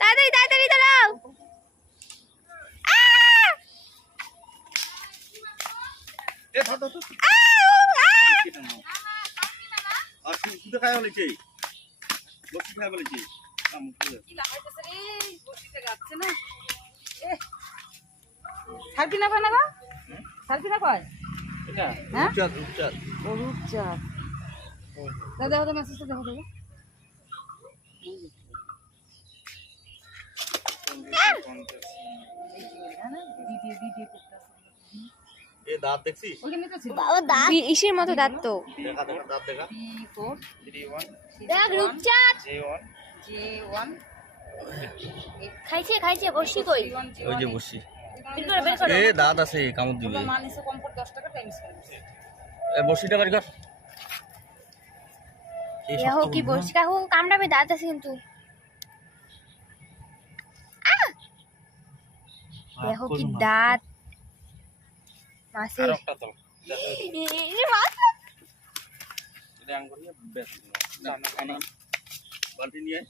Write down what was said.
তাড়াতাড়ি তাড়াতাড়ি দাঁড়াও। সালফি না কয় না গো? সালফি না কয়? হ্যাঁ? ও রূপচাঁদ। দেখো তো মেসেজটা দেখো দেখো। দাঁত দেখছিস? বাবা দাঁত ইসের মতো দাঁত তো। দেখা দেখা দাঁত দেখা। দেখ রূপচাঁদ। J1 খাইছে খাইছে বসি কই? ওই যে বসি। বের করো বের করো। এ দাঁত আছে কামড় দিবে। মানিসে কমফোর্ট 10 টাকা টাইম স্পেন্ড। এ বসিটা বাড়ি কর। দেখো কি বসি কাকু কামড়াবে দাঁত আছে কিন্তু। দেখো কি দাঁত মাছের। বালতি নিয়ে